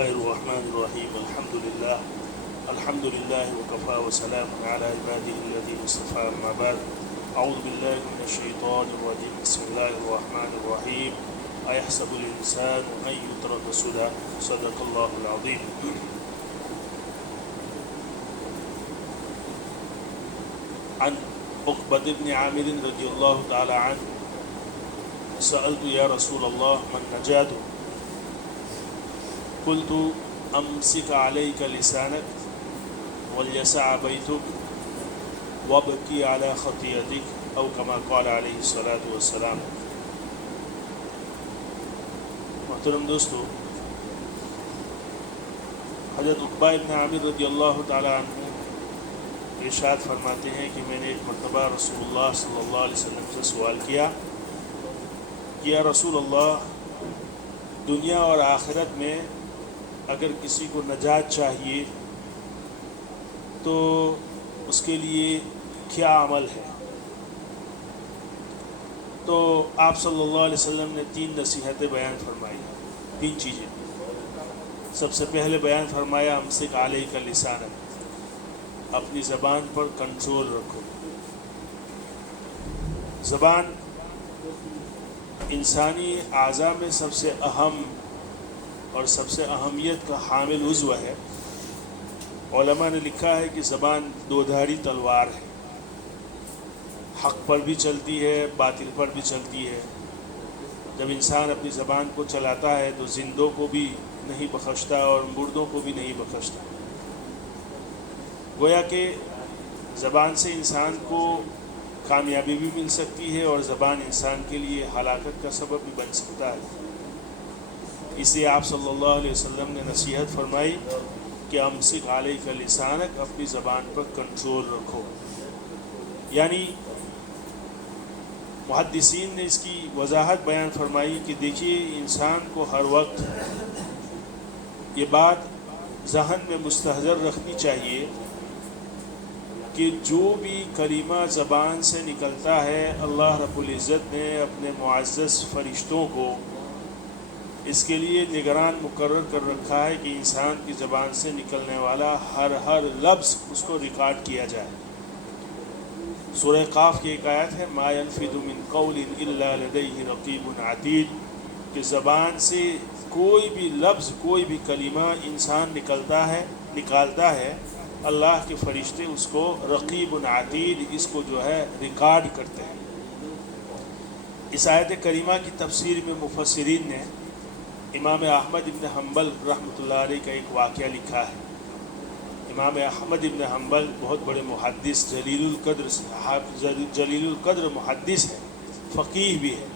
الله الرحمن الرحيم الحمد لله وكفى وسلام على عباده الذين اصطفى أما بعد أعوذ بالله من الشيطان الرجيم بسم الله الرحمن الرحيم أيحسب الإنسان أن يترك سدى صدق الله العظيم. عن عقبة بن عامر رضي الله تعالى عنه سألت يا رسول الله من نجاة قلت أمسك عليك لسانك وليسع بيتك وابكي على خطيئتك أو كما قال عليه الصلاة والسلام. محترم دوستو، حضرت عقبہ ابن عامر رضی اللہ تعالیٰ عنہ ارشاد فرماتے ہیں کہ میں نے ایک مرتبہ رسول اللہ صلی اللہ علیہ وسلم سے سوال کیا کہ یا رسول اللہ، دنیا اور آخرت میں اگر کسی کو نجات چاہیے تو اس کے لیے کیا عمل ہے؟ تو آپ صلی اللہ علیہ وسلم نے 3 نصیحتیں بیان فرمائی، 3 چیزیں. سب سے پہلے بیان فرمایا امسک علیک لسانک، اپنی زبان پر کنٹرول رکھو. زبان انسانی اعضاء میں سب سے اہم اور سب سے اہمیت کا حامل عضو ہے. علماء نے لکھا ہے کہ زبان 2 دھاری تلوار ہے، حق پر بھی چلتی ہے، باطل پر بھی چلتی ہے. جب انسان اپنی زبان کو چلاتا ہے تو زندوں کو بھی نہیں بخشتا اور مردوں کو بھی نہیں بخشتا. گویا کہ زبان سے انسان کو کامیابی بھی مل سکتی ہے اور زبان انسان کے لیے ہلاکت کا سبب بھی بن سکتا ہے. اس لیے آپ صلی اللہ علیہ وسلم نے نصیحت فرمائی کہ امسک علیک لسانک، اپنی زبان پر کنٹرول رکھو. یعنی محدثین نے اس کی وضاحت بیان فرمائی کہ دیکھیے، انسان کو ہر وقت یہ بات ذہن میں مستحضر رکھنی چاہیے کہ جو بھی کلمہ زبان سے نکلتا ہے، اللہ رب العزت نے اپنے معزز فرشتوں کو اس کے لیے نگران مقرر کر رکھا ہے کہ انسان کی زبان سے نکلنے والا ہر لفظ اس کو ریکارڈ کیا جائے. سورہ قاف کی ایک آیت ہے ما يلفظ من قول الا لديه رقیب عتید، کہ زبان سے کوئی بھی لفظ، کوئی بھی کلمہ انسان نکالتا ہے، اللہ کے فرشتے اس کو رقیب عتید، اس کو جو ہے ریکارڈ کرتے ہیں. اس آیت کریمہ کی تفسیر میں مفسرین نے امام احمد ابن حنبل رحمۃ اللہ علیہ کا ایک واقعہ لکھا ہے. امام احمد ابن حنبل بہت بڑے محدث، جلیل القدر محدث ہے، فقیہ بھی ہے،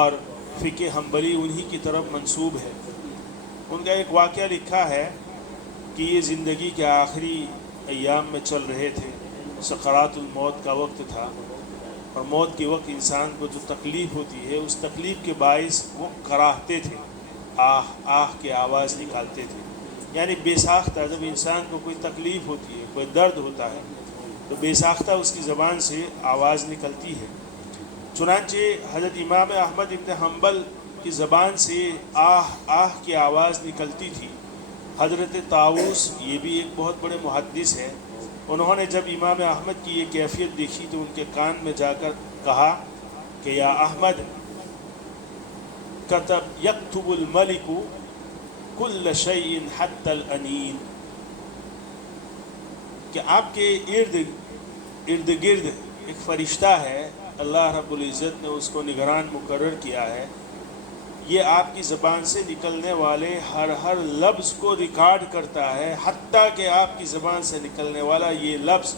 اور فقہ حنبلی انہی کی طرف منسوب ہے. ان کا ایک واقعہ لکھا ہے کہ یہ زندگی کے آخری ایام میں چل رہے تھے، سکرات الموت کا وقت تھا، اور موت کے وقت انسان کو جو تکلیف ہوتی ہے اس تکلیف کے باعث وہ کراہتے تھے، آہ آہ کے آواز نکالتے تھے. یعنی بے ساختہ جب انسان کو کوئی تکلیف ہوتی ہے، کوئی درد ہوتا ہے، تو بے ساختہ اس کی زبان سے آواز نکلتی ہے. چنانچہ حضرت امام احمد ابن حنبل کی زبان سے آہ آہ کی آواز نکلتی تھی. حضرت طاؤس، یہ بھی ایک بہت بڑے محدث ہے، انہوں نے جب امام احمد کی یہ کیفیت دیکھی تو ان کے کان میں جا کر کہا کہ یا احمد، یکتب الملک کل شیء حتی الانین، کہ آپ کے ارد گرد ایک فرشتہ ہے، اللہ رب العزت نے اس کو نگران مقرر کیا ہے، یہ آپ کی زبان سے نکلنے والے ہر لفظ کو ریکارڈ کرتا ہے، حتیٰ کہ آپ کی زبان سے نکلنے والا یہ لفظ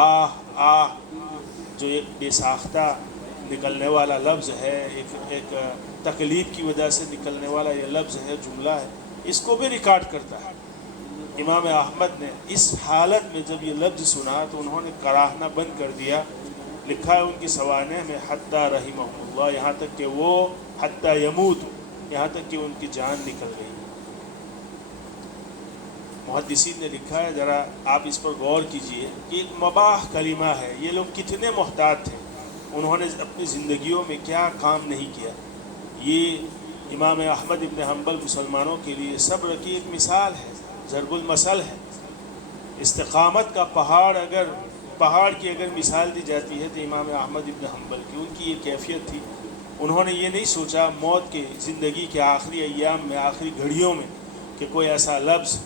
آہ آہ، جو ایک بے ساختہ نکلنے والا لفظ ہے، ایک تکلیف کی وجہ سے نکلنے والا یہ لفظ ہے، جملہ ہے، اس کو بھی ریکارڈ کرتا ہے. امام احمد نے اس حالت میں جب یہ لفظ سنا تو انہوں نے کراہنا بند کر دیا. لکھا ہے ان کی سوانح میں حتیٰ رحمہ اللہ، یہاں تک کہ وہ حتیٰ یموت، یہاں تک کہ ان کی جان نکل گئی. محدثین نے لکھا ہے، ذرا آپ اس پر غور کیجئے کہ ایک مباح کلمہ ہے، یہ لوگ کتنے محتاط تھے، انہوں نے اپنی زندگیوں میں کیا کام نہیں کیا. یہ امام احمد ابن حنبل مسلمانوں کے لیے صبر کی ایک مثال ہے، ضرب المثل ہے۔ استقامت کا پہاڑ کی اگر مثال دی جاتی ہے تو امام احمد ابن حنبل کی ان کی یہ کیفیت تھی، انہوں نے یہ نہیں سوچا موت کے زندگی کے آخری ایام میں، آخری گھڑیوں میں، کہ کوئی ایسا لفظ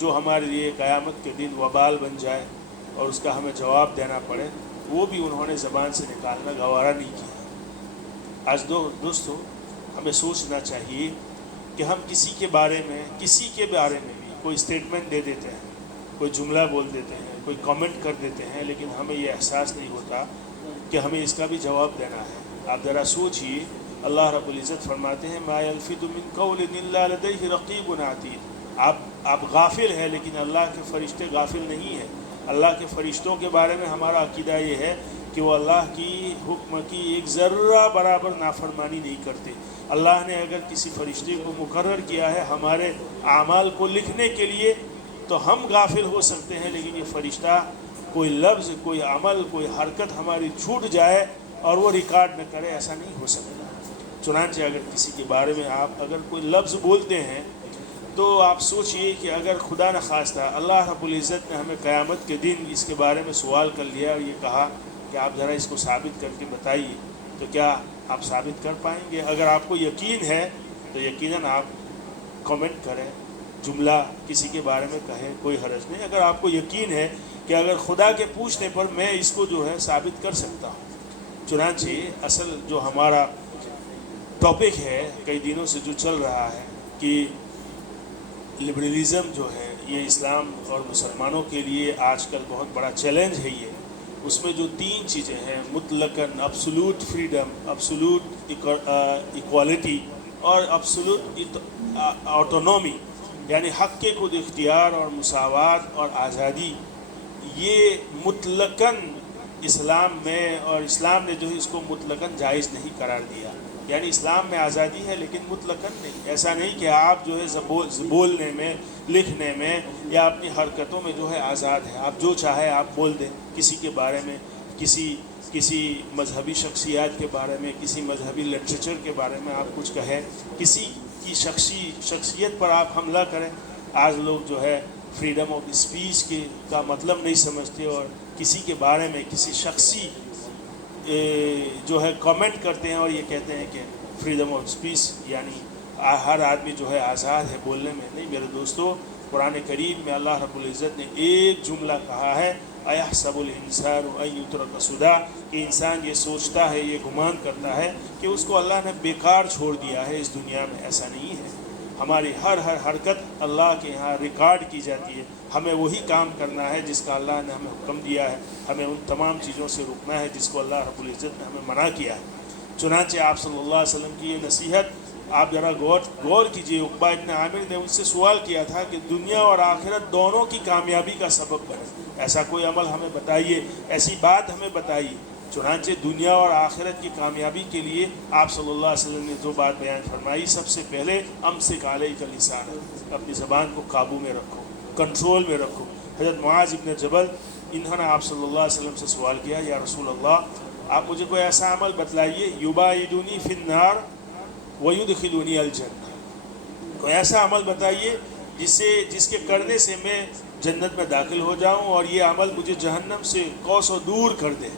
جو ہمارے لیے قیامت کے دن وبال بن جائے اور اس کا ہمیں جواب دینا پڑے، وہ بھی انہوں نے زبان سے نکالنا گوارا نہیں کیا۔ آج دوستو ہمیں سوچنا چاہیے کہ ہم کسی کے بارے میں بھی کوئی اسٹیٹمنٹ دے دیتے ہیں، کوئی جملہ بول دیتے ہیں، کوئی کامنٹ کر دیتے ہیں، لیکن ہمیں یہ احساس نہیں ہوتا کہ ہمیں اس کا بھی جواب دینا ہے۔ آپ ذرا سوچئے، اللہ رب العزت فرماتے ہیں ما یلفظ من قول الا لدیہ رقیب عتید۔ آپ غافل ہیں، لیکن اللہ کے فرشتے غافل نہیں ہیں۔ اللہ کے فرشتوں کے بارے میں ہمارا عقیدہ یہ ہے کہ وہ اللہ کی حکم کی ایک ذرہ برابر نافرمانی نہیں کرتے۔ اللہ نے اگر کسی فرشتے کو مقرر کیا ہے ہمارے اعمال کو لکھنے کے لیے تو ہم غافل ہو سکتے ہیں، لیکن یہ فرشتہ کوئی لفظ، کوئی عمل، کوئی حرکت ہماری چھوٹ جائے اور وہ ریکارڈ نہ کرے، ایسا نہیں ہو سکتا۔ چنانچہ اگر کسی کے بارے میں آپ اگر کوئی لفظ بولتے ہیں تو آپ سوچئے کہ اگر خدا نخواستہ اللہ رب العزت نے ہمیں قیامت کے دن اس کے بارے میں سوال کر لیا اور یہ کہا کہ آپ ذرا اس کو ثابت کر کے بتائیے، تو کیا آپ ثابت کر پائیں گے؟ اگر آپ کو یقین ہے تو یقیناً آپ کامنٹ کریں، جملہ کسی کے بارے میں کہیں، کوئی حرج نہیں۔ اگر آپ کو یقین ہے کہ اگر خدا کے پوچھنے پر میں اس کو جو ہے ثابت کر سکتا ہوں۔ چنانچہ اصل جو ہمارا ٹاپک ہے کئی دنوں سے جو چل رہا ہے کہ لبرلزم جو ہے یہ اسلام اور مسلمانوں کے لیے آج کل بہت بڑا چیلنج ہے۔ یہ اس میں جو 3 چیزیں ہیں، مطلقاً ابسولوٹ فریڈم، ابسولوٹ ایکوالٹی اور ابسولوٹ آٹونومی، یعنی حق کے خود اختیار اور مساوات اور آزادی، یہ مطلقاً اسلام میں، اور اسلام نے جو ہے اس کو مطلقاً جائز نہیں قرار دیا۔ یعنی اسلام میں آزادی ہے لیکن مطلقاً نہیں۔ ایسا نہیں کہ آپ جو ہے بولنے میں، لکھنے میں یا اپنی حرکتوں میں جو ہے آزاد ہے، آپ جو چاہے آپ بول دیں، کسی کے بارے میں، کسی مذہبی شخصیات کے بارے میں، کسی مذہبی لٹریچر کے بارے میں آپ کچھ کہیں، کسی کی شخصیت پر آپ حملہ کریں۔ آج لوگ جو ہے فریڈم آف اسپیچ کا مطلب نہیں سمجھتے اور کسی کے بارے میں کسی شخصی جو ہے کامنٹ کرتے ہیں اور یہ کہتے ہیں کہ فریڈم آف اسپیچ یعنی ہر آدمی جو ہے آزاد ہے بولنے میں۔ نہیں میرے دوستو، قرآن کریم میں اللہ رب العزت نے ایک جملہ کہا ہے، اَيَحْسَبُ الْإِنسَانُ أَن يُتْرَكَ سُدًى، کہ انسان یہ سوچتا ہے، یہ گمان کرتا ہے کہ اس کو اللہ نے بیکار چھوڑ دیا ہے اس دنیا میں۔ ایسا نہیں ہے، ہماری ہر حرکت اللہ کے ہاں ریکارڈ کی جاتی ہے۔ ہمیں وہی کام کرنا ہے جس کا اللہ نے ہمیں حکم دیا ہے، ہمیں ان تمام چیزوں سے رکنا ہے جس کو اللہ رب العزت نے ہمیں منع کیا ہے۔ چنانچہ آپ صلی اللہ علیہ وسلم کی یہ نصیحت آپ ذرا غور کیجئے۔ عقبہ ابن عامر نے ان سے سوال کیا تھا کہ دنیا اور آخرت دونوں کی کامیابی کا سبب بنے، ایسا کوئی عمل ہمیں بتائیے، ایسی بات ہمیں بتائیے۔ چنانچہ دنیا اور آخرت کی کامیابی کے لیے آپ صلی اللہ علیہ وسلم نے 2 بات بیان فرمائی۔ سب سے پہلے امسک علیک لسانک، اپنی زبان کو قابو میں رکھو، کنٹرول میں رکھو۔ حضرت معاذ ابن جبل انہوں نے آپ صلی اللہ علیہ وسلم سے سوال کیا، یا رسول اللہ آپ مجھے کوئی ایسا عمل بتلائیے یباعدنی فی النار ویدخلنی الجنہ، کوئی ایسا عمل بتائیے جس کے کرنے سے میں جنت میں داخل ہو جاؤں اور یہ عمل مجھے جہنم سے کوسوں دور کر دے۔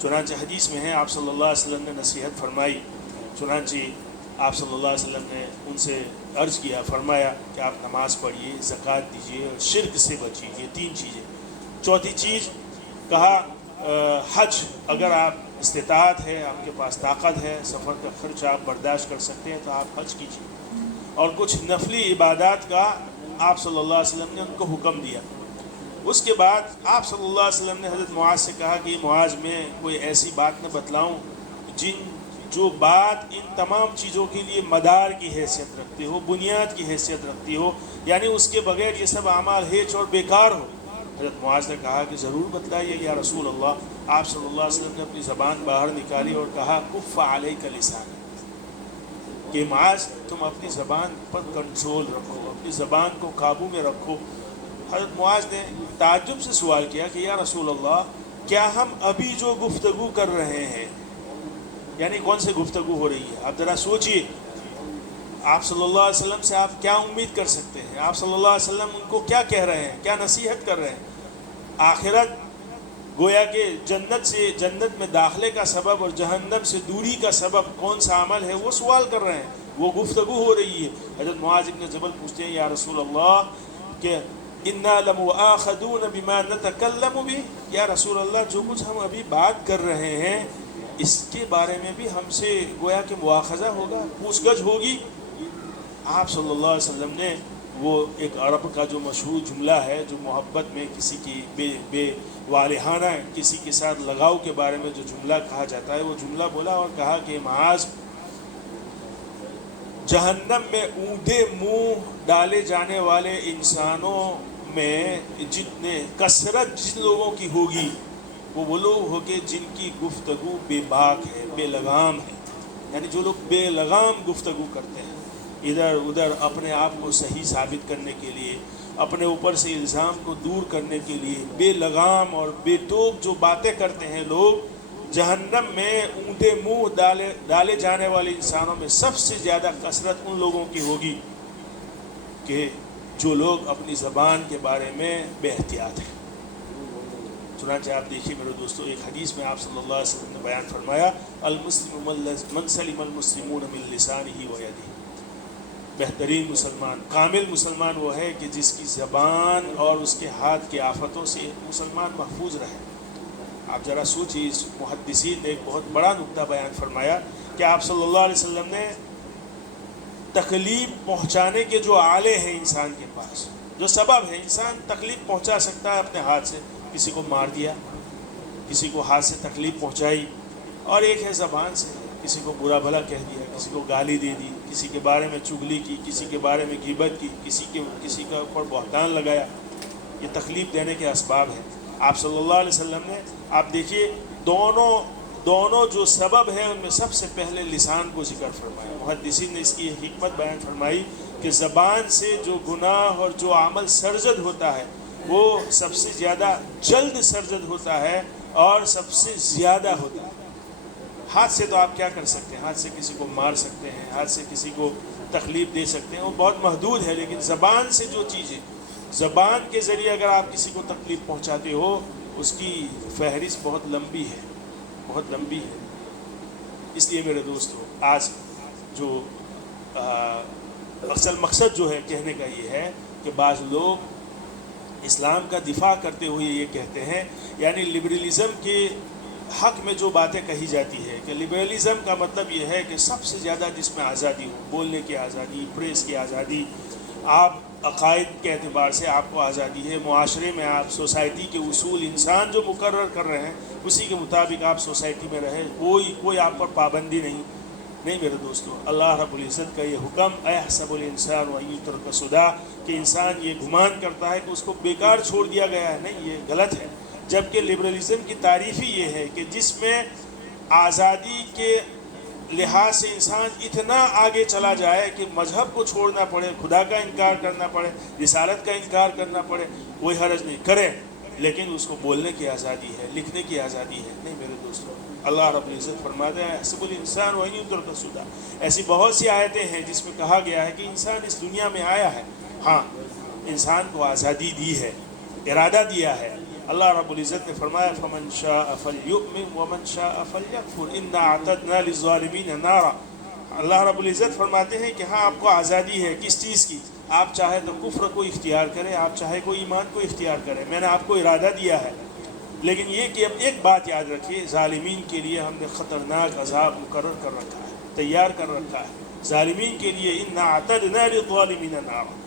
چنانچہ حدیث میں ہے آپ صلی اللہ علیہ وسلم نے نصیحت فرمائی۔ چنانچہ آپ صلی اللہ علیہ وسلم نے ان سے عرض کیا، فرمایا کہ آپ نماز پڑھیے، زکوٰۃ دیجیے اور شرک سے بچیے، یہ 3 چیزیں۔ چوتھی چیز کہا حج، اگر آپ استطاعت ہے، آپ کے پاس طاقت ہے، سفر کا خرچ آپ برداشت کر سکتے ہیں تو آپ حج کیجیے۔ اور کچھ نفلی عبادات کا آپ صلی اللہ علیہ وسلم نے ان کو حکم دیا۔ اس کے بعد آپ صلی اللہ علیہ وسلم نے حضرت معاذ سے کہا کہ معاذ میں کوئی ایسی بات نہ بتلاؤں جو بات ان تمام چیزوں کے لیے مدار کی حیثیت رکھتی ہو، بنیاد کی حیثیت رکھتی ہو، یعنی اس کے بغیر یہ سب اعمال ہیچ اور بیکار ہو۔ حضرت معاذ نے کہا کہ ضرور بتلائیے یا رسول اللہ۔ آپ صلی اللہ علیہ وسلم نے اپنی زبان باہر نکالی اور کہا کف علیک لسانک، کہ معاذ تم اپنی زبان پر کنٹرول رکھو، اپنی زبان کو قابو میں رکھو۔ حضرت معاذ نے تعجب سے سوال کیا کہ یا رسول اللہ کیا ہم ابھی جو گفتگو کر رہے ہیں یعنی کون سے گفتگو ہو رہی ہے؟ آپ ذرا سوچئے، آپ صلی اللہ علیہ وسلم سے آپ کیا امید کر سکتے ہیں؟ آپ صلی اللہ علیہ وسلم ان کو کیا کہہ رہے ہیں، کیا نصیحت کر رہے ہیں؟ آخرت گویا کہ جنت میں داخلے کا سبب اور جہنم سے دوری کا سبب کون سا عمل ہے، وہ سوال کر رہے ہیں، وہ گفتگو ہو رہی ہے۔ حضرت معاذ بن جبل پوچھتے ہیں یا رسول اللہ کہ انا لمؤاخذون بما نتکلم به، یا رسول اللہ جو کچھ ہم ابھی بات کر رہے ہیں اس کے بارے میں بھی ہم سے گویا کہ مواخذہ ہوگا، پوچھ گچھ ہوگی؟ آپ صلی اللہ علیہ وسلم نے وہ ایک عرب کا جو مشہور جملہ ہے، جو محبت میں کسی کی بے والہانہ کسی کے ساتھ لگاؤ کے بارے میں جو جملہ کہا جاتا ہے، وہ جملہ بولا اور کہا کہ معاذ، جہنم میں اونٹے منہ ڈالے جانے والے انسانوں میں جتنے کثرت جن لوگوں کی ہوگی وہ لوگ ہوگے جن کی گفتگو بے باک ہے، بے لگام ہے، یعنی جو لوگ بے لگام گفتگو کرتے ہیں، ادھر ادھر اپنے آپ کو صحیح ثابت کرنے کے لیے، اپنے اوپر سے الزام کو دور کرنے کے لیے بے لگام اور بے ٹوک جو باتیں کرتے ہیں لوگ، جہنم میں اونٹے منہ ڈالے جانے والے انسانوں میں سب سے زیادہ کثرت ان لوگوں کی ہوگی کہ جو لوگ اپنی زبان کے بارے میں بے احتیاط ہیں۔ چنانچہ آپ دیکھیے میرے دوستو، ایک حدیث میں آپ صلی اللہ علیہ وسلم نے بیان فرمایا المسلم من سلم المسلمون من لسانہ و یدہ، بہترین مسلمان، کامل مسلمان وہ ہے کہ جس کی زبان اور اس کے ہاتھ کی آفتوں سے مسلمان محفوظ رہے۔ آپ ذرا سوچیے، اس محدثین نے ایک بہت بڑا نقطہ بیان فرمایا کہ آپ صلی اللہ علیہ وسلم نے تکلیف پہنچانے کے جو آلے ہیں انسان کے پاس، جو سبب ہے، انسان تکلیف پہنچا سکتا ہے اپنے ہاتھ سے، کسی کو مار دیا، کسی کو ہاتھ سے تکلیف پہنچائی، اور ایک ہے زبان سے، کسی کو برا بھلا کہہ دیا، کسی کو گالی دے دی، کسی کے بارے میں چغلی کی، کسی کے بارے میں غیبت کی، کسی کا اوپر بہتان لگایا، یہ تکلیف دینے کے اسباب ہیں۔ آپ صلی اللہ علیہ وسلم نے، آپ دیکھیے، دونوں جو سبب ہیں ان میں سب سے پہلے لسان کو ذکر فرمایا۔ محدثین نے اس کی حکمت بیان فرمائی کہ زبان سے جو گناہ اور جو عمل سرزد ہوتا ہے وہ سب سے زیادہ جلد سرزد ہوتا ہے اور سب سے زیادہ ہوتا ہے۔ ہاتھ سے تو آپ کیا کر سکتے ہیں؟ ہاتھ سے کسی کو مار سکتے ہیں، ہاتھ سے کسی کو تکلیف دے سکتے ہیں، وہ بہت محدود ہے، لیکن زبان سے جو چیزیں، زبان کے ذریعے اگر آپ کسی کو تکلیف پہنچاتے ہو، اس کی فہرست بہت لمبی ہے، بہت لمبی ہے۔ اس لیے میرے دوستو، آج جو اصل مقصد جو ہے کہنے کا یہ ہے کہ بعض لوگ اسلام کا دفاع کرتے ہوئے یہ کہتے ہیں، یعنی لبرلزم کے حق میں جو باتیں کہی جاتی ہے کہ لبرلزم کا مطلب یہ ہے کہ سب سے زیادہ جس میں آزادی ہو، بولنے کی آزادی، پریس کی آزادی، آپ عقائد کے اعتبار سے آپ کو آزادی ہے، معاشرے میں آپ سوسائٹی کے اصول انسان جو مقرر کر رہے ہیں اسی کے مطابق آپ سوسائٹی میں رہیں، کوئی آپ پر پابندی نہیں میرے دوستو۔ اللہ رب العزت کا یہ حکم، اَيَحْسَبُ الْإِنسَانُ أَن يُتْرَكَ سُدًى، کہ انسان یہ گمان کرتا ہے کہ اس کو بیکار چھوڑ دیا گیا ہے، نہیں، یہ غلط ہے۔ جبکہ لبرلزم کی تعریف ہی یہ ہے کہ جس میں آزادی کے لحاظ سے انسان اتنا آگے چلا جائے کہ مذہب کو چھوڑنا پڑے، خدا کا انکار کرنا پڑے، رسالت کا انکار کرنا پڑے، کوئی حرج نہیں، کرے، لیکن اس کو بولنے کی آزادی ہے، لکھنے کی آزادی ہے، نہیں میرے دوستوں۔ اللہ رب العزت فرماتے ہیں اَيَحْسَبُ الْإِنسَانُ أَن يُتْرَكَ سُدًى۔ ایسی بہت سی آیتیں ہیں جس میں کہا گیا ہے کہ انسان اس دنیا میں آیا ہے، ہاں انسان کو آزادی دی ہے، ارادہ دیا ہے۔ اللہ رب العزت نے فرمایا فَمَنْ شَاءَ فَلْيُؤْمِنْ وَمَنْ شَاءَ فَلْيَكْفُرْ إِنَّا أَعْتَدْنَا لِلظَّالِمِينَ نَارًا۔ اللہ رب العزت فرماتے ہیں کہ ہاں آپ کو آزادی ہے، کس چیز کی؟ آپ چاہے تو کفر کو اختیار کریں، آپ چاہے کو ایمان کو اختیار کریں، میں نے آپ کو ارادہ دیا ہے، لیکن یہ کہ اب ایک بات یاد رکھیے، ظالمین کے لیے ہم نے خطرناک عذاب مقرر کر رکھا ہے، تیار کر رکھا ہے ظالمین کے لیے۔ إِنَّا أَعْتَدْنَا لِلظَّالِمِينَ نَارًا،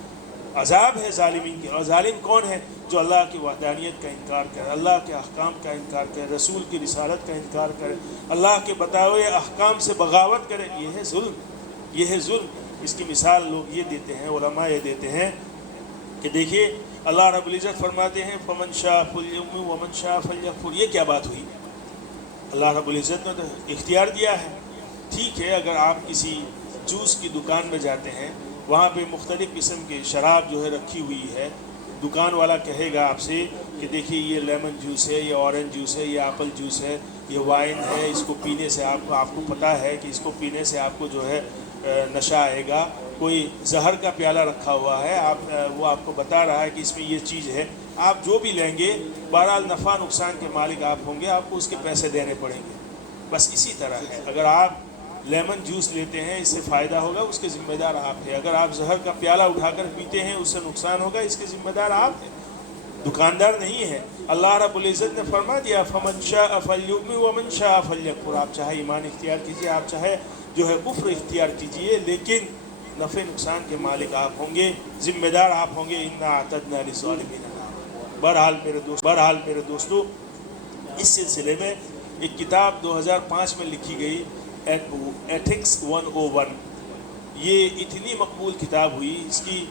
عذاب ہے ظالمین کے۔ اور ظالم کون ہے؟ جو اللہ کی وحدانیت کا انکار کرے، اللہ کے احکام کا انکار کرے، رسول کی رسالت کا انکار کرے، اللہ کے بتائے ہوئے احکام سے بغاوت کرے، یہ ہے ظلم، یہ ہے ظلم۔ اس کی مثال لوگ یہ دیتے ہیں، علماء یہ دیتے ہیں کہ دیکھیے اللہ رب العزت فرماتے ہیں فَمَنْ شَاءَ فَلْيُؤْمِنْ وَمَنْ شَاءَ فَلْيَكْفُرْ، یہ کیا بات ہوئی؟ اللہ رب العزت نے تو اختیار دیا ہے۔ ٹھیک ہے، اگر آپ کسی جوس کی دکان میں جاتے ہیں، وہاں پہ مختلف قسم کی شراب جو ہے رکھی ہوئی ہے، دکان والا کہے گا آپ سے کہ دیکھیے یہ لیمن جوس ہے، یہ اورنج جوس ہے، یہ ایپل جوس ہے، یہ وائن ہے، اس کو پینے سے آپ کو پتہ ہے کہ اس کو پینے سے آپ کو جو ہے نشہ آئے گا، کوئی زہر کا پیالہ رکھا ہوا ہے، وہ آپ کو بتا رہا ہے کہ اس میں یہ چیز ہے، آپ جو بھی لیں گے بہرحال نفع نقصان کے مالک آپ ہوں گے، آپ کو اس کے پیسے دینے پڑیں گے۔ بس اسی طرح ہے، اگر آپ لیمن جوس لیتے ہیں اس سے فائدہ ہوگا، اس کے ذمہ دار آپ ہیں، اگر آپ زہر کا پیالہ اٹھا کر پیتے ہیں اس سے نقصان ہوگا، اس کے ذمہ دار آپ ہیں، دکاندار نہیں ہے۔ اللہ رب العزت نے فرما دیا فَمَنْ شَاءَ فَلْيُؤْمِنْ وَمَنْ شَاءَ فَلْيَكْفُرْ، آپ چاہے ایمان اختیار کیجئے، آپ چاہے جو ہے کفر اختیار کیجئے، لیکن نفع نقصان کے مالک آپ ہوں گے، ذمہ دار آپ ہوں گے۔ اِنَّا اعْتَدْنَا لِلظَّالِمِينَ نَارًا۔ بہرحال میرے دوستو، اس سلسلے میں ایک کتاب 2005 میں لکھی گئی، ایتھکس 101، یہ اتنی مقبول کتاب ہوئی، اس کی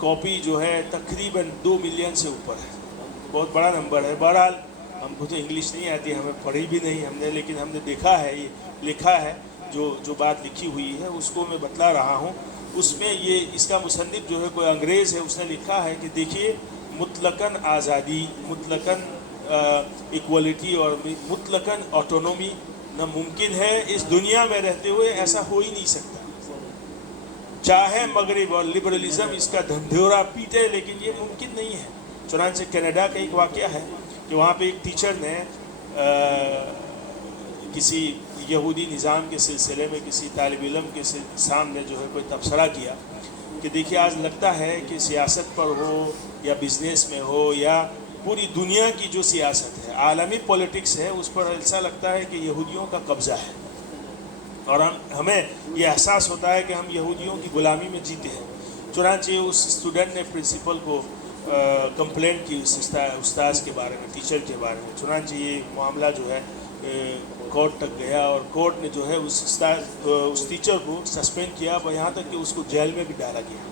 کاپی جو ہے تقریباً 2 ملین سے اوپر ہے، بہت بڑا نمبر ہے۔ بہرحال ہم کو تو انگلش نہیں آتی، ہمیں پڑھی بھی نہیں ہم نے، لیکن ہم نے دیکھا ہے، یہ لکھا ہے، جو بات لکھی ہوئی ہے اس کو میں بتلا رہا ہوں۔ اس میں اس کا مصنف جو ہے کوئی انگریز ہے، اس نے لکھا ہے کہ دیکھیے مطلقاً آزادی، مطلقاً ایکوالٹی اور مطلقاً آٹونومی ناممکن ہے، اس دنیا میں رہتے ہوئے ایسا ہو ہی نہیں سکتا، چاہے مغرب اور لبرلزم اس کا دھندورا پیٹے، لیکن یہ ممکن نہیں ہے۔ چنانچہ کینیڈا کا ایک واقعہ ہے کہ وہاں پہ ایک ٹیچر نے کسی یہودی نظام کے سلسلے میں کسی طالب علم کے سامنے جو ہے کوئی تبصرہ کیا کہ دیکھیے آج لگتا ہے کہ سیاست پر ہو یا بزنس میں ہو یا پوری دنیا کی جو سیاست ہے، عالمی پولیٹکس ہے، اس پر ایسا لگتا ہے کہ یہودیوں کا قبضہ ہے، اور ہمیں یہ احساس ہوتا ہے کہ ہم یہودیوں کی غلامی میں جیتے ہیں۔ چنانچہ اس اسٹوڈنٹ نے پرنسپل کو کمپلینٹ کی اس استاذ کے بارے میں، ٹیچر کے بارے میں۔ چنانچہ یہ معاملہ جو ہے کورٹ تک گیا، اور کورٹ نے جو ہے اس ٹیچر کو سسپینڈ کیا، یہاں تک کہ اس کو جیل میں بھی ڈالا گیا۔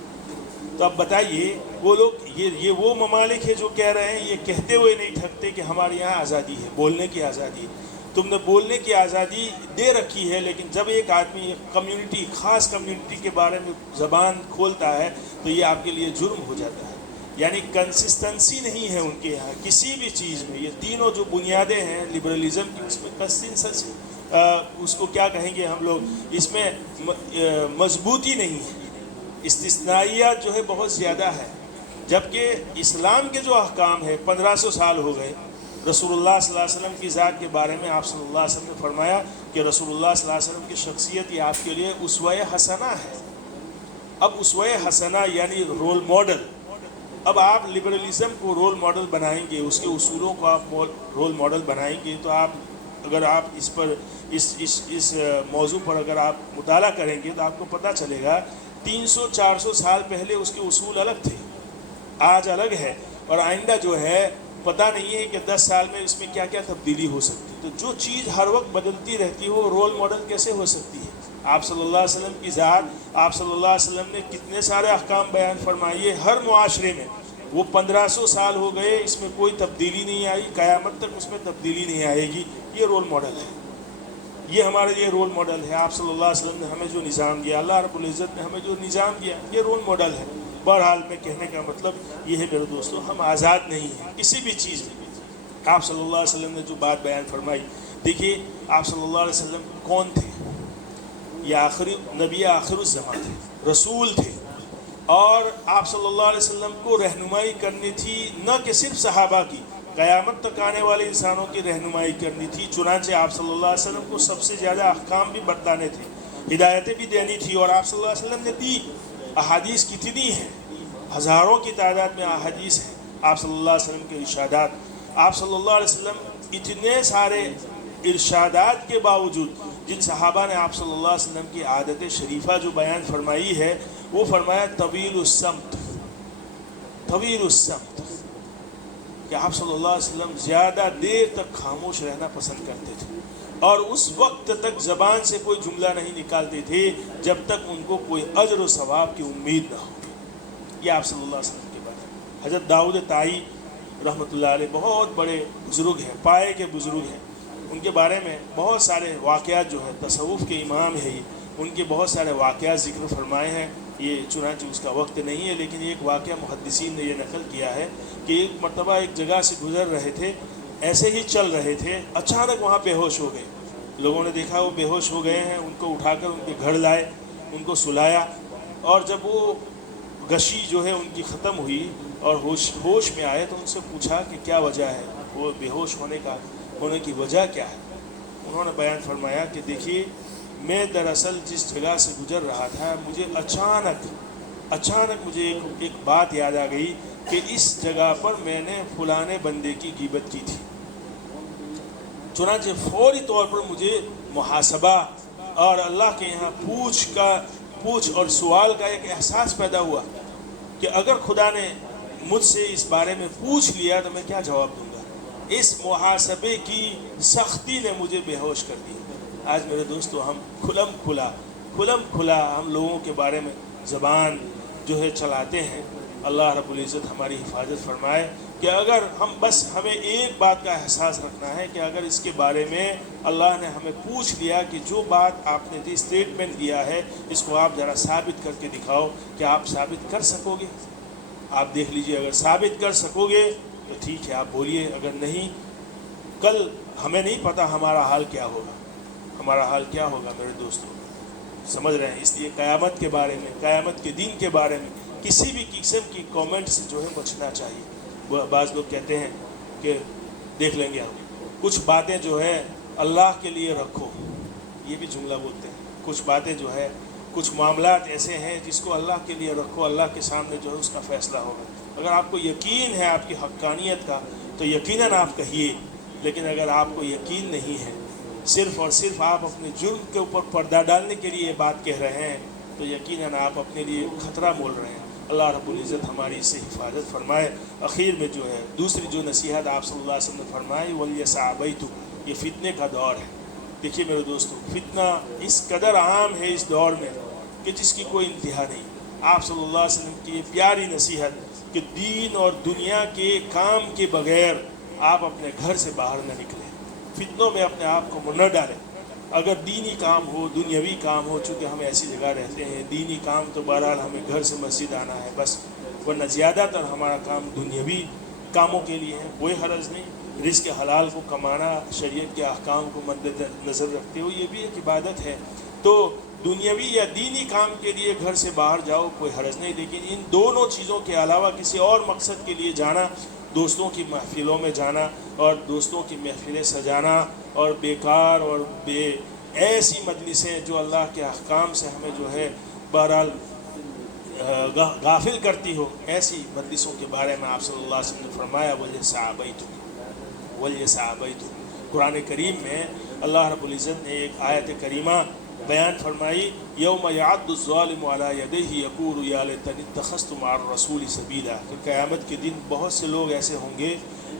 تو اب بتائیے وہ لوگ، یہ وہ ممالک ہے جو کہہ رہے ہیں، یہ کہتے ہوئے نہیں تھکتے کہ ہمارے یہاں آزادی ہے، بولنے کی آزادی ہے۔ تم نے بولنے کی آزادی دے رکھی ہے، لیکن جب ایک آدمی ایک کمیونٹی، خاص کمیونٹی کے بارے میں زبان کھولتا ہے تو یہ آپ کے لیے جرم ہو جاتا ہے۔ یعنی کنسسٹنسی نہیں ہے ان کے یہاں کسی بھی چیز میں۔ یہ تینوں جو بنیادیں ہیں لبرلزم کی، اس میں کنسسٹنسی، اس کو کیا کہیں گے ہم لوگ، اس میں مضبوطی نہیں ہے، استثنائیات جو ہے بہت زیادہ ہے۔ جبکہ اسلام کے جو احکام ہے 1500 سال ہو گئے، رسول اللہ صلی اللہ علیہ وسلم کی ذات کے بارے میں آپ صلی اللہ علیہ وسلم نے فرمایا کہ رسول اللہ صلی اللہ علیہ وسلم کی شخصیت یہ آپ کے لیے اسوہ حسنہ ہے۔ اب اسوہ حسنہ یعنی رول ماڈل۔ اب آپ لبرلزم کو رول ماڈل بنائیں گے، اس کے اصولوں کو آپ رول ماڈل بنائیں گے، تو اگر آپ اس موضوع پر اگر آپ مطالعہ کریں گے تو آپ کو پتہ چلے گا 300-400 سال پہلے اس کے اصول الگ تھے، آج الگ ہے، اور آئندہ جو ہے پتہ نہیں ہے کہ 10 سال میں اس میں کیا کیا تبدیلی ہو سکتی ہے۔ تو جو چیز ہر وقت بدلتی رہتی ہے وہ رول ماڈل کیسے ہو سکتی ہے؟ آپ صلی اللہ علیہ وسلم کی ذات، آپ صلی اللہ علیہ وسلم نے کتنے سارے احکام بیان فرمائیے ہر معاشرے میں، وہ 1500 سال ہو گئے، اس میں کوئی تبدیلی نہیں آئی، قیامت تک اس میں تبدیلی نہیں آئے گی۔ یہ رول ماڈل ہے، یہ ہمارے لیے رول ماڈل ہے۔ آپ صلی اللہ علیہ وسلم نے ہمیں جو نظام دیا، اللہ رب العزت نے ہمیں جو نظام دیا، یہ رول ماڈل ہے۔ بہرحال میں کہنے کا مطلب یہ ہے میرے دوستو، ہم آزاد نہیں ہیں کسی بھی چیز میں۔ آپ صلی اللہ علیہ وسلم نے جو بات بیان فرمائی، دیکھیے آپ صلی اللہ علیہ وسلم کون تھے؟ یہ آخری نبی آخر الزمان تھے، رسول تھے، اور آپ صلی اللہ علیہ وسلم کو رہنمائی کرنی تھی، نہ کہ صرف صحابہ کی، قیامت تک آنے والے انسانوں کی رہنمائی کرنی تھی۔ چنانچہ آپ صلی اللہ علیہ وسلم کو سب سے زیادہ احکام بھی بتلانے تھے، ہدایتیں بھی دینی تھی، اور آپ صلی اللہ علیہ وسلم نے دی۔ احادیث کتنی ہیں، ہزاروں کی تعداد میں احادیث ہیں آپ صلی اللہ علیہ وسلم کے ارشادات۔ آپ صلی اللہ علیہ وسلم اتنے سارے ارشادات کے باوجود جن صحابہ نے آپ صلی اللہ علیہ وسلم کی عادت شریفہ جو بیان فرمائی ہے، وہ فرمایا طویل السمت، طویل السمت، کہ آپ صلی اللہ علیہ وسلم زیادہ دیر تک خاموش رہنا پسند کرتے تھے، اور اس وقت تک زبان سے کوئی جملہ نہیں نکالتے تھے جب تک ان کو کوئی اجر و ثواب کی امید نہ ہو۔ یہ آپ صلی اللہ علیہ وسلم کے بارے میں۔ حضرت داؤد طائی رحمۃ اللہ علیہ بہت بڑے بزرگ ہیں، پائے کے بزرگ ہیں، ان کے بارے میں بہت سارے واقعات جو ہیں، تصوف کے امام ہے یہ، ان کے بہت سارے واقعات ذکر فرمائے ہیں۔ یہ چنانچہ اس کا وقت نہیں ہے، لیکن ایک واقعہ محدثین نے یہ نقل کیا ہے کہ ایک مرتبہ ایک جگہ سے گزر رہے تھے، ایسے ہی چل رہے تھے، اچانک وہاں بے ہوش ہو گئے۔ لوگوں نے دیکھا وہ بے ہوش ہو گئے ہیں، ان کو اٹھا کر ان کے گھر لائے، ان کو سلایا، اور جب وہ غشی جو ہے ان کی ختم ہوئی اور ہوش میں آئے تو ان سے پوچھا کہ کیا وجہ ہے، وہ بے ہوش ہونے کی وجہ کیا ہے؟ انہوں نے بیان فرمایا کہ دیکھیے، میں دراصل جس جگہ سے گزر رہا تھا، مجھے اچانک مجھے ایک بات یاد آ گئی کہ اس جگہ پر میں نے فلانے بندے کی غیبت کی تھی۔ چنانچہ فوری طور پر مجھے محاسبہ اور اللہ کے یہاں پوچھ اور سوال کا ایک احساس پیدا ہوا کہ اگر خدا نے مجھ سے اس بارے میں پوچھ لیا تو میں کیا جواب دوں گا۔ اس محاسبے کی سختی نے مجھے بے ہوش کر دیا۔ آج میرے دوستو، ہم کھلم کھلا ہم لوگوں کے بارے میں زبان جو ہے چلاتے ہیں۔ اللہ رب العزت ہماری حفاظت فرمائے کہ اگر ہمیں ایک بات کا احساس رکھنا ہے کہ اگر اس کے بارے میں اللہ نے ہمیں پوچھ لیا کہ جو بات آپ نے دی، اسٹیٹمنٹ دیا ہے، اس کو آپ ذرا ثابت کر کے دکھاؤ، کیا آپ ثابت کر سکو گے؟ آپ دیکھ لیجئے، اگر ثابت کر سکو گے تو ٹھیک ہے، آپ بولیے، اگر نہیں، کل ہمیں نہیں پتہ ہمارا حال کیا ہوگا میرے دوستوں، سمجھ رہے ہیں؟ اس لیے قیامت کے بارے میں، قیامت کے دن کے بارے میں کسی بھی قسم کی کامنٹ سے جو ہے بچنا چاہیے۔ بعض لوگ کہتے ہیں کہ دیکھ لیں گے ہم، کچھ باتیں جو ہے اللہ کے لیے رکھو، یہ بھی جملہ بولتے ہیں، کچھ باتیں جو ہے، کچھ معاملات ایسے ہیں جس کو اللہ کے لیے رکھو، اللہ کے سامنے جو ہے اس کا فیصلہ ہوگا۔ اگر آپ کو یقین ہے آپ کی حقانیت کا تو یقیناً آپ کہیے، لیکن اگر آپ کو یقین نہیں ہے، صرف اور صرف آپ اپنے جرم کے اوپر پردہ ڈالنے کے لیے یہ بات کہہ رہے ہیں، تو یقیناً آپ اپنے لیے خطرہ مول رہے ہیں۔ اللہ رب العزت ہماری اس سے حفاظت فرمائے۔ اخیر میں جو ہے دوسری جو نصیحت آپ صلی اللہ علیہ وسلم نے فرمائی، وَلْيَسْعَبَيْتُ، یہ فتنے کا دور ہے۔ دیکھیے میرے دوستو، فتنہ اس قدر عام ہے اس دور میں کہ جس کی کوئی انتہا نہیں۔ آپ صلی اللہ علیہ وسلم کی یہ پیاری نصیحت کہ دین اور دنیا کے کام کے بغیر آپ اپنے گھر سے باہر نہ نکلیں، فتنوں میں اپنے آپ کو نہ ڈالیں۔ اگر دینی کام ہو، دنیاوی کام ہو، چونکہ ہم ایسی جگہ رہتے ہیں، دینی کام تو بہرحال ہمیں گھر سے مسجد آنا ہے بس، ورنہ زیادہ تر ہمارا کام دنیاوی کاموں کے لیے ہے، کوئی حرج نہیں۔ رزق حلال کو کمانا، شریعت کے احکام کو مد نظر رکھتے ہوئے، یہ بھی ایک عبادت ہے۔ تو دنیاوی یا دینی کام کے لیے گھر سے باہر جاؤ، کوئی حرج نہیں، لیکن ان دونوں چیزوں کے علاوہ کسی اور مقصد کے لیے جانا، دوستوں کی محفلوں میں جانا اور دوستوں کی محفلیں سجانا اور بیکار اور ایسی مجلسیں جو اللہ کے احکام سے ہمیں جو ہے بہرحال غافل کرتی ہو، ایسی مجلسوں کے بارے میں آپ صلی اللہ علیہ وسلم نے فرمایا، وَلْيَسْعَبَيْتُ۔ قرآن کریم میں اللہ رب العزت نے ایک آیت کریمہ بیان فرمائی، یوم یعد الظالم علی یدیہ یقول یا لیتنی اتخذت مع الرسول سبیلا، کہ قیامت کے دن بہت سے لوگ ایسے ہوں گے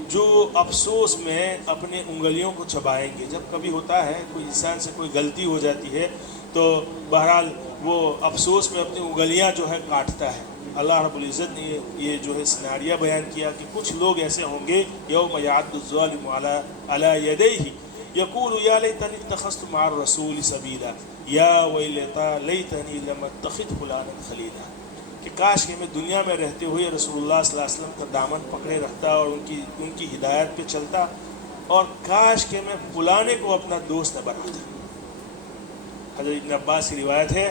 جو افسوس میں اپنے انگلیوں کو چبائیں گے۔ جب کبھی ہوتا ہے کوئی انسان سے کوئی غلطی ہو جاتی ہے تو بہرحال وہ افسوس میں اپنی انگلیاں جو ہے کاٹتا ہے۔ اللہ رب العزت نے یہ جو ہے سیناریہ بیان کیا کہ کچھ لوگ ایسے ہوں گے، یوم یعد الظالم علی یدیہ یقول یا لیتنی اتخذت مع الرسول سبیلا یا ویلتا لیتنی لم اتخذ فلانا خلیلا، کہ کاش کہ میں دنیا میں رہتے ہوئے رسول اللہ صلی اللہ علیہ وسلم کا دامن پکڑے رکھتا اور ان کی ہدایت پہ چلتا، اور کاش کہ میں فلانے کو اپنا دوست نہ بناتا۔ حضرت ابن عباس کی روایت ہے،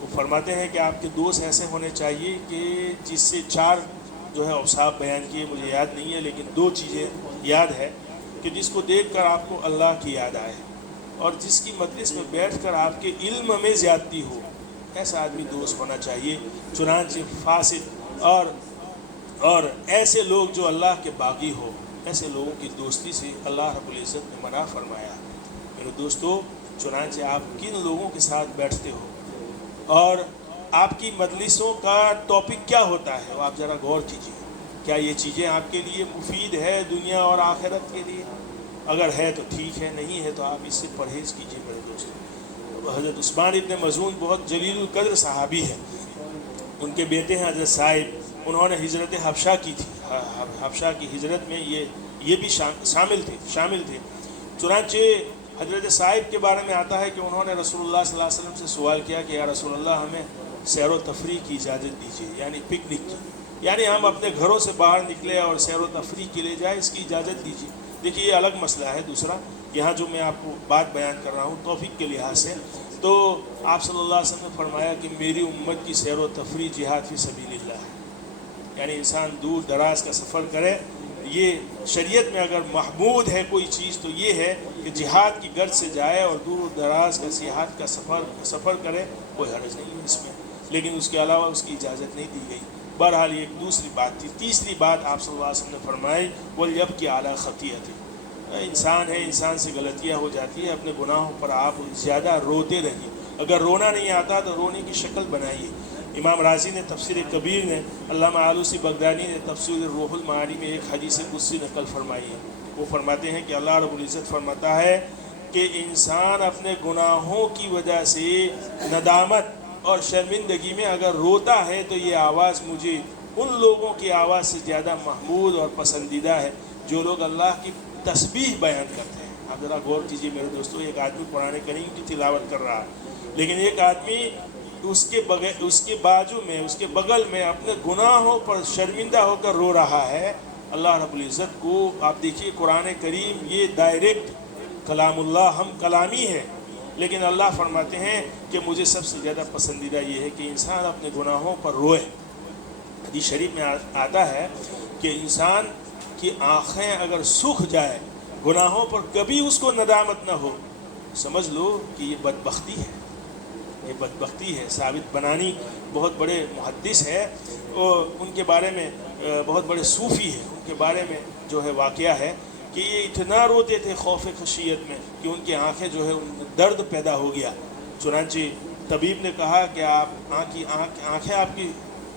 وہ فرماتے ہیں کہ آپ کے دوست ایسے ہونے چاہیے کہ جس سے چار جو ہے اوصاف بیان کیے، مجھے یاد نہیں ہے لیکن دو چیزیں یاد ہے، کہ جس کو دیکھ کر آپ کو اللہ کی یاد آئے اور جس کی مجلس میں بیٹھ کر آپ کے علم میں زیادتی ہو، ایسا آدمی دوست ہونا چاہیے۔ چنانچہ فاسد اور ایسے لوگ جو اللہ کے باغی ہو، ایسے لوگوں کی دوستی سے اللہ رب العزت نے منع فرمایا۔ میرے دوستو، چنانچہ آپ کن لوگوں کے ساتھ بیٹھتے ہو اور آپ کی مجلسوں کا ٹاپک کیا ہوتا ہے، وہ آپ ذرا غور کیجیے۔ کیا یہ چیزیں آپ کے لیے مفید ہے دنیا اور آخرت کے لیے؟ اگر ہے تو ٹھیک ہے، نہیں ہے تو آپ اس سے پرہیز کیجیے میرے دوستو۔ حضرت عثمان ابن مظعون بہت جلیل القدر صحابی ہے، ان کے بیٹے ہیں حضرت صائب، انہوں نے ہجرت حبشہ کی تھی، حبشہ کی ہجرت میں یہ بھی شامل تھے۔ چنانچہ حضرت صائب کے بارے میں آتا ہے کہ انہوں نے رسول اللہ صلی اللہ علیہ وسلم سے سوال کیا کہ یا رسول اللہ، ہمیں سیر و تفریح کی اجازت دیجیے، یعنی پکنک کی، یعنی ہم اپنے گھروں سے باہر نکلے اور سیر و تفریح کے لیے جائیں، اس کی اجازت دیجیے۔ دیکھیے یہ الگ مسئلہ ہے۔ دوسرا، یہاں جو میں آپ کو بات بیان کر رہا ہوں توفیق کے لحاظ سے، تو آپ صلی اللہ علیہ وسلم نے فرمایا کہ میری امت کی سیر و تفریح جہاد فی سبیل اللہ ہے، یعنی انسان دور دراز کا سفر کرے۔ یہ شریعت میں اگر محمود ہے کوئی چیز تو یہ ہے کہ جہاد کی غرض سے جائے اور دور دراز کا سیاحت کا سفر کرے، کوئی حرج نہیں ہے اس میں، لیکن اس کے علاوہ اس کی اجازت نہیں دی گئی۔ بہرحال یہ ایک دوسری بات تھی۔ تیسری بات آپ صلی اللہ علیہ وسلم نے فرمائی، وَلْيَبْكِ عَلَىٰ خَطِيئَتِهِ، انسان ہے، انسان سے غلطیاں ہو جاتی ہے، اپنے گناہوں پر آپ زیادہ روتے رہیے۔ اگر رونا نہیں آتا تو رونے کی شکل بنائیے۔ امام رازی نے تفسیر کبیر نے، علامہ آلوسی بغدادی نے تفسیر روح المعانی میں ایک حدیث قدسی نقل فرمائی ہے۔ وہ فرماتے ہیں کہ اللہ رب العزت فرماتا ہے کہ انسان اپنے گناہوں کی وجہ سے ندامت اور شرمندگی میں اگر روتا ہے تو یہ آواز مجھے ان لوگوں کی آواز سے زیادہ محمود اور پسندیدہ ہے جو لوگ اللہ کی تسبیح بیان کرتے ہیں۔ آپ ذرا غور کیجیے میرے دوستو، ایک آدمی قرآن کریم کی تلاوت کر رہا ہے، لیکن ایک آدمی اس کے بازو میں، اس کے بغل میں اپنے گناہوں پر شرمندہ ہو کر رو رہا ہے۔ اللہ رب العزت کو آپ دیکھیے، قرآن کریم یہ ڈائریکٹ کلام اللہ، ہم کلامی ہے، لیکن اللہ فرماتے ہیں کہ مجھے سب سے زیادہ پسندیدہ یہ ہے کہ انسان اپنے گناہوں پر روئے۔ حدیث شریف میں آتا ہے کہ انسان کی آنکھیں اگر سوکھ جائے گناہوں پر، کبھی اس کو ندامت نہ ہو، سمجھ لو کہ یہ بدبختی ہے، یہ بدبختی ہے۔ ثابت بنانی بہت بڑے محدث ہے، اور ان کے بارے میں بہت بڑے صوفی ہیں، ان کے بارے میں جو ہے واقعہ ہے کہ یہ اتنا روتے تھے خوف خشیت میں کہ ان کی آنکھیں جو ہے درد پیدا ہو گیا۔ چنانچہ طبیب نے کہا کہ آپ آنکھیں آپ کی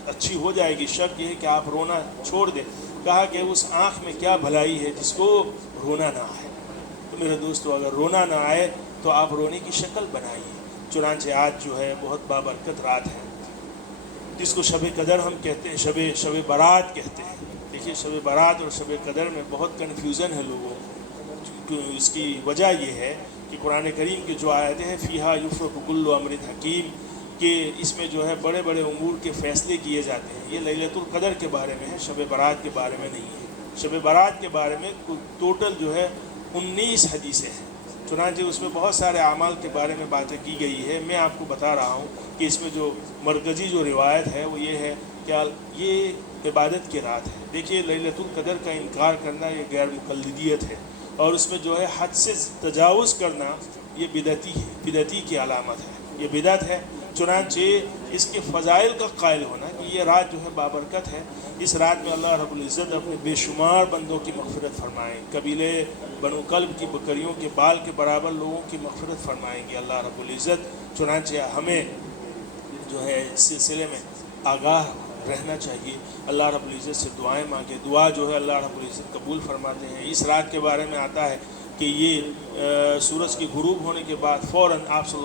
اچھی ہو جائے گی، شرط یہ ہے کہ آپ رونا چھوڑ دیں۔ کہا کہ اس آنکھ میں کیا بھلائی ہے جس کو رونا نہ آئے۔ تو میرے دوستو، اگر رونا نہ آئے تو آپ رونے کی شکل بنائیے۔ چنانچہ آج جو ہے بہت بابرکت رات ہے، جس کو شب قدر ہم کہتے ہیں، شب برات کہتے ہیں۔ دیکھیے شب برات اور شب قدر میں بہت کنفیوژن ہے لوگوں کو۔ اس کی وجہ یہ ہے کہ قرآن کریم کی جو آیتیں ہیں، فیہا یفرق کل امر حکیم، کہ اس میں جو ہے بڑے بڑے امور کے فیصلے کیے جاتے ہیں۔ یہ لیلۃ القدر کے بارے میں ہے، شب برات کے بارے میں نہیں ہے۔ شب برات کے بارے میں ٹوٹل جو ہے 19 حدیثیں ہیں، چنانچہ اس میں بہت سارے اعمال کے بارے میں باتیں کی گئی ہے۔ میں آپ کو بتا رہا ہوں کہ اس میں جو مرکزی جو روایت ہے وہ یہ ہے کہ یہ عبادت کی رات ہے۔ دیکھیے لیلۃ القدر کا انکار کرنا یہ غیر مقلدیت ہے، اور اس میں جو ہے حد سے تجاوز کرنا یہ بدعتی ہے، بدعتی کی علامت ہے، یہ بدعت ہے۔ چنانچہ اس کے فضائل کا قائل ہونا کہ یہ رات جو ہے بابرکت ہے، اس رات میں اللہ رب العزت اپنے بے شمار بندوں کی مغفرت فرمائیں، قبیلے بنو کلب کی بکریوں کے بال کے برابر لوگوں کی مغفرت فرمائیں گے اللہ رب العزت۔ چنانچہ ہمیں جو ہے اس سلسلے میں آگاہ رہنا چاہیے، اللہ رب العزت سے دعائیں مانگے۔ دعا جو ہے اللہ رب العزت قبول فرماتے ہیں۔ اس رات کے بارے میں آتا ہے کہ یہ سورج کے غروب ہونے کے بعد فوراً آپ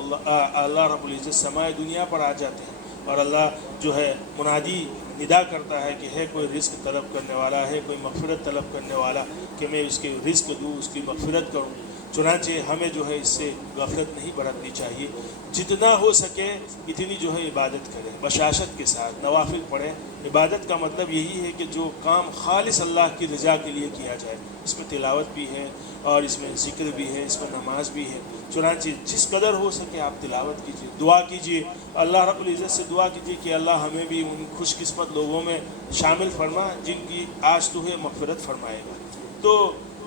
اللہ رب العزت سمائے دنیا پر آ جاتے ہیں، اور اللہ جو ہے منادی ندا کرتا ہے کہ ہے کوئی رزق طلب کرنے والا، ہے کوئی مغفرت طلب کرنے والا کہ میں اس کے رزق دوں، اس کی مغفرت کروں۔ چنانچہ ہمیں جو ہے اس سے غفلت نہیں برتنی چاہیے، جتنا ہو سکے اتنی جو ہے عبادت کریں، بشاشت کے ساتھ نوافل پڑھیں۔ عبادت کا مطلب یہی ہے کہ جو کام خالص اللہ کی رضا کے لیے کیا جائے، اس میں تلاوت بھی ہے اور اس میں ذکر بھی ہے، اس میں نماز بھی ہے۔ چنانچہ جس قدر ہو سکے آپ تلاوت کیجیے، دعا کیجیے، اللہ رب العزت سے دعا کیجیے کہ اللہ ہمیں بھی ان خوش قسمت لوگوں میں شامل فرما جن کی آج تو ہے مغفرت فرمائے گا۔ تو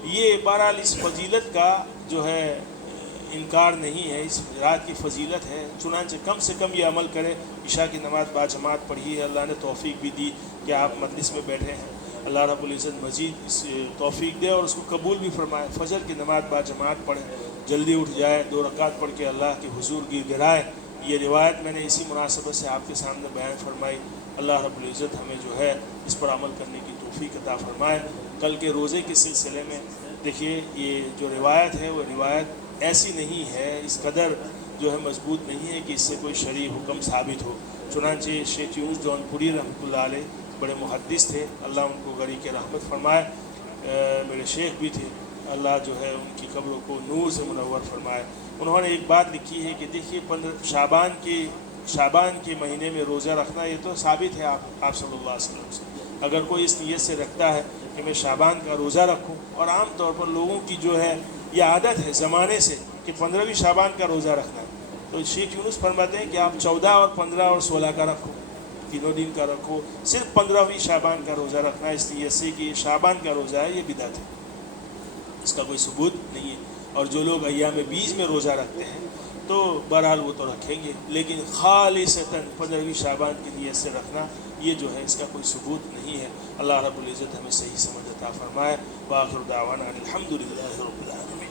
یہ بہرحال اس فضیلت کا جو ہے انکار نہیں ہے، اس رات کی فضیلت ہے، چنانچہ کم سے کم یہ عمل کریں۔ عشاء کی نماز باجماعت پڑھی ہے، اللہ نے توفیق بھی دی کہ آپ مجلس میں بیٹھے ہیں، اللہ رب العزت مزید اس توفیق دے اور اس کو قبول بھی فرمائے۔ فجر کی نماز باجماعت پڑھیں، جلدی اٹھ جائے، 2 رکعت پڑھ کے اللہ کے حضور گر گرائے۔ یہ روایت میں نے اسی مناسبت سے آپ کے سامنے بیان فرمائی۔ اللہ رب العزت ہمیں جو ہے اس پر عمل کرنے کی توفیق عطا فرمائے۔ کل کے روزے کے سلسلے میں دیکھیے یہ جو روایت ہے وہ روایت ایسی نہیں ہے، اس قدر جو ہے مضبوط نہیں ہے کہ اس سے کوئی شرعی حکم ثابت ہو۔ چنانچہ شیخ یونس جون پوری رحمۃ اللہ علیہ بڑے محدث تھے، اللہ ان کو غریق رحمت فرمائے، میرے شیخ بھی تھے، اللہ جو ہے ان کی قبروں کو نور سے منور فرمائے۔ انہوں نے ایک بات لکھی ہے کہ دیکھیے 15 شعبان کی شعبان کے مہینے میں روزہ رکھنا یہ تو ثابت ہے آپ صلی اللہ علیہ وسلم سے. اگر کوئی اس نیت سے رکھتا ہے کہ میں شعبان کا روزہ رکھوں، اور عام طور پر لوگوں کی جو ہے یہ عادت ہے زمانے سے کہ 15ویں شعبان کا روزہ رکھنا ہے، تو شیخ یونس فرماتے ہیں کہ آپ 14 اور 15 اور 16 کا رکھو، تینوں دن کا رکھو. صرف 15ویں شعبان کا روزہ رکھنا اس نیت سے کہ یہ شعبان کا روزہ ہے، یہ بدعت ہے، اس کا کوئی ثبوت نہیں ہے. اور جو لوگ ایام بیج میں روزہ رکھتے ہیں تو بہرحال وہ تو رکھیں گے، لیکن خالصتاً 15ویں شعبان کی نیت سے رکھنا یہ جو ہے اس کا کوئی ثبوت نہیں ہے. اللہ رب العزت ہمیں صحیح سمجھ عطا فرمائے. وآخر دعوانا الحمدللہ رب العالمین.